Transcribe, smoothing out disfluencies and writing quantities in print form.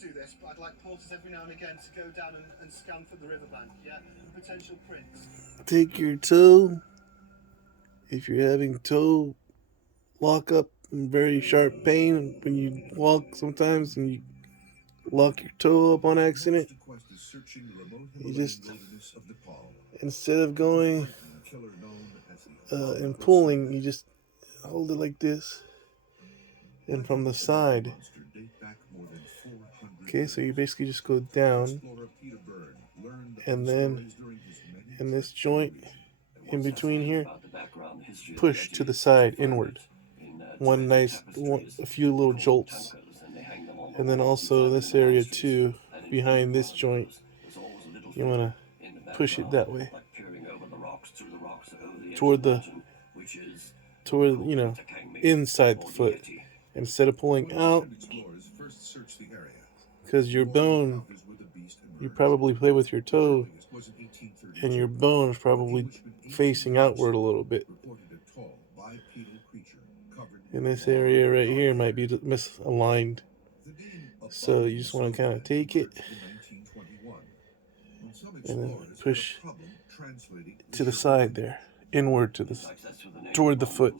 do this, but I'd like porters every now and again to go down and scan for the riverbank, yeah? Potential prints. Take your toe. If you're having toe lock up and very sharp pain when you walk sometimes and you lock your toe up on accident, you just, instead of going and pulling, you just hold it like this and from the side. Okay, so you basically just go down and then in this joint in between here, push to the side inward. A few little jolts. And then also this area too, behind this joint, you want to push it that way toward inside the foot instead of pulling out, because your bone, you probably play with your toe and your bone is probably facing outward a little bit. And this area right here might be misaligned, so you just want to kind of take it and then push to the side there, inward toward the foot.